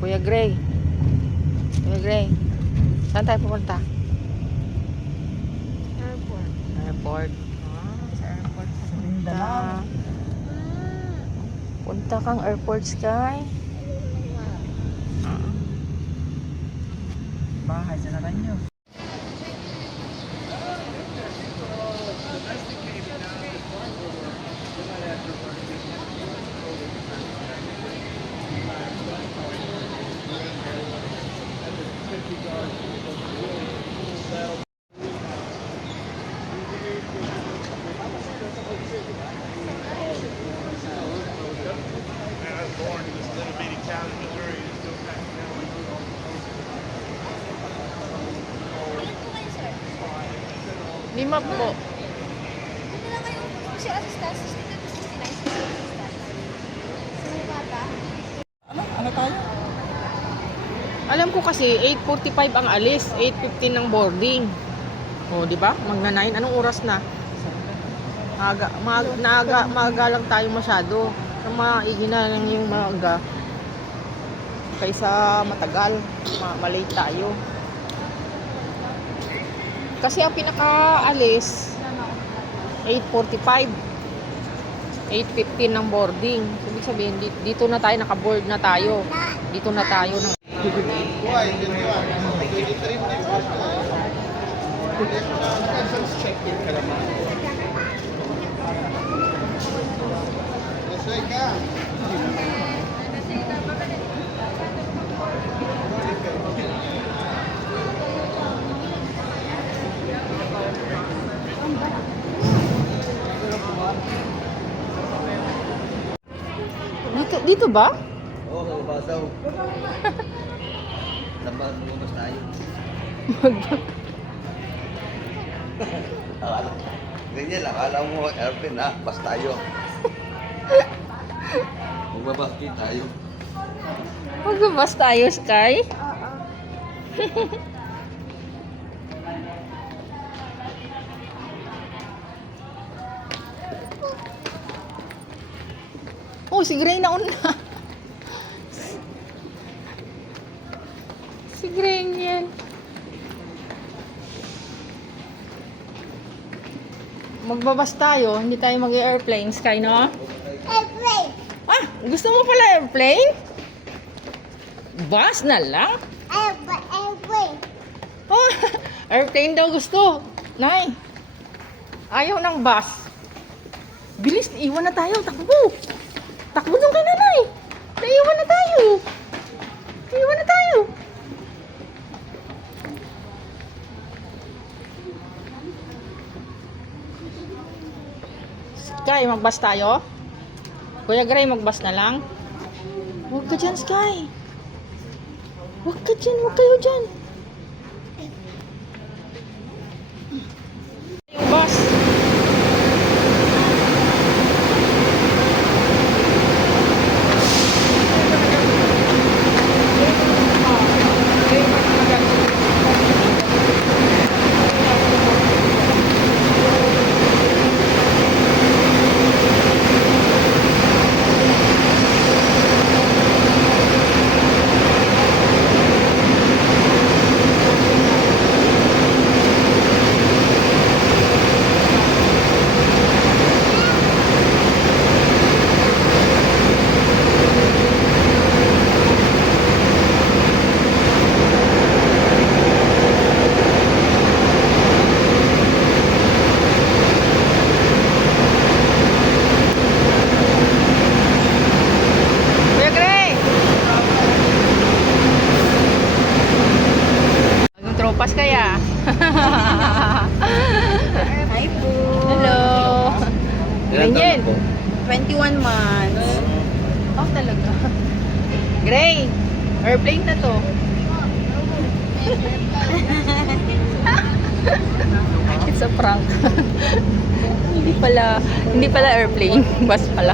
Kuya Gray. Kuya Gray. Saan tayo pupunta? Airport. Airport. Sa airport. Punta kang airport, Sky. Bahay sa Naranyo. Lima po. Ano lang kayo? Si assistant, 69, 69. Sa bata? Ano tayo? Alam ko kasi 8:45 ang alis, 8:15 ng boarding. O, di ba? Magna-9. Anong oras na? Maaga lang tayo masyado. Maigi na lang yung maaga. Kaysa matagal, malate tayo. Kasi ang pinaka-alis 8:45. 8:15 ng boarding. Ibig sabihin, dito na tayo, naka-board na tayo. Dito na tayo ng dito ba? Oo, sa baba daw. Dapat bumas tayo. Ganyan lang, alam mo, airplane ha, bas tayo. Magbabasti tayo. Magbabas tayo, Sky. Oh, si Gray na una. Si Gray yan. Magbabas tayo, hindi tayo mag-airplane, Sky, no? Airplane! Ah, gusto mo pala airplane? Bus na lang? Airplane! Oh, airplane daw gusto. Nay, ayaw ng bus. Bilis, iwan na tayo. Takbo. Takbo doon kay nanay. Naiwan na tayo. Iwan na tayo. Sky, mag-bus tayo? Kuya Gray, mag-bus na lang? Huwag ka dyan, Sky. Huwag ka dyan, huwag kayo dyan. Yung bus. Kuya Gray! Anong tropas kaya? Hi po! Hello! Ganyan. 21 months. Oh, talaga. Gray! Airplane na to. It's a prank. Hindi pala airplane. Bus pala.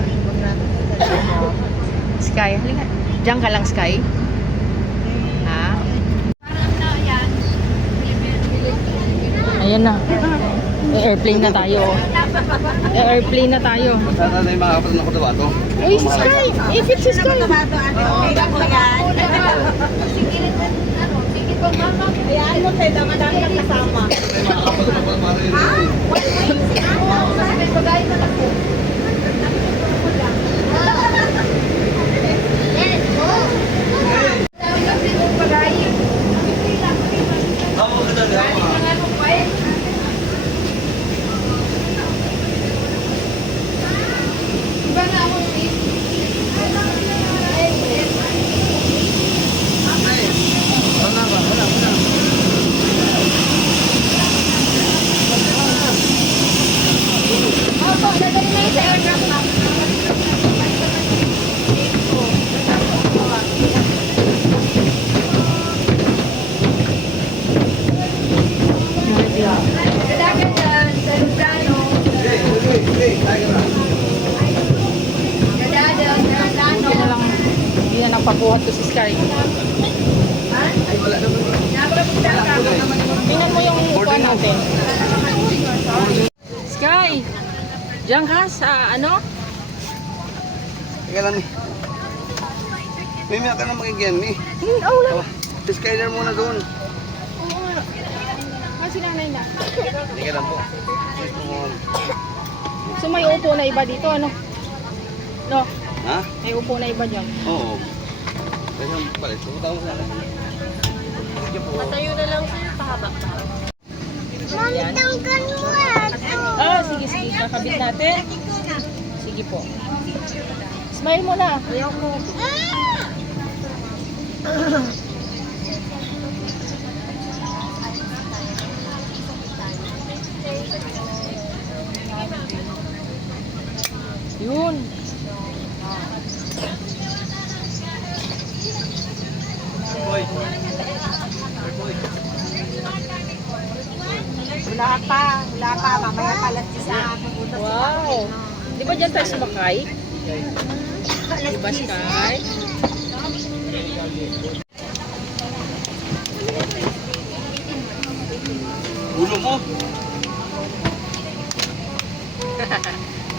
Sky, halika. Diyan ka lang, Sky. Ha? Ayan na. Airplane na tayo. Airplane na tayo. Sana na yung mga kapatid na ko daw ato. Uy, si Sky! Ikit si Sky! Okay lang po yan. Hayaan mo tayo, dama-dami ang kasama. Ha? Oo, kasi may bagay na lang po. Let's go! Buti na lang hindi na nagpabuhat to si Sky. Tingnan mo yung upuan natin. Sky! Diyan ka sa ano? Teka lang eh. May ka na makikyan eh. Oh, wala. Oh, Skyler muna doon. Oo nga. Si nanay na. Teka lang po. So may upo na iba dito, ano? No, Ha? may upo na iba dyan. Oo. Kaya saan palit? Pupunta ko sana. Sige po. Patayo na lang sa'yo, pahaba. Mami, tanggal mo Ah, sige, sige. Kakabit natin. Sige po. Smile mo na. Ayaw mo. Yun. Wala pa, mamaya pala sa pupunta Wow. Di ba dyan tayo sumakay? Di ba, Sky? Ulo mo.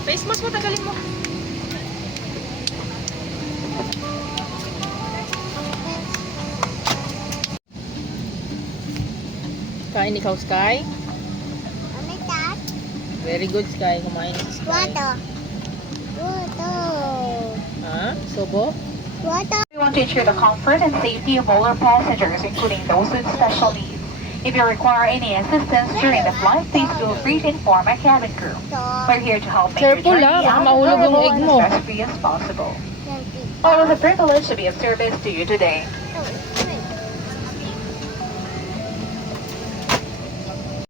Face mask mo, tagalin mo. Kain ikaw, Sky? Mami, tat, Very good, Sky. Kumain si Sky. wato. Wato. Ha? Sobo? Wato. We want to ensure the comfort and safety of all our passengers, including those with special needs. If you require any assistance during the flight, please feel free to inform our cabin crew. We're here to help make your Careful, journey ah. Baka as mahulog yung enjoyable egg and mo. stress-free as possible. It was a privilege to be of service to you today.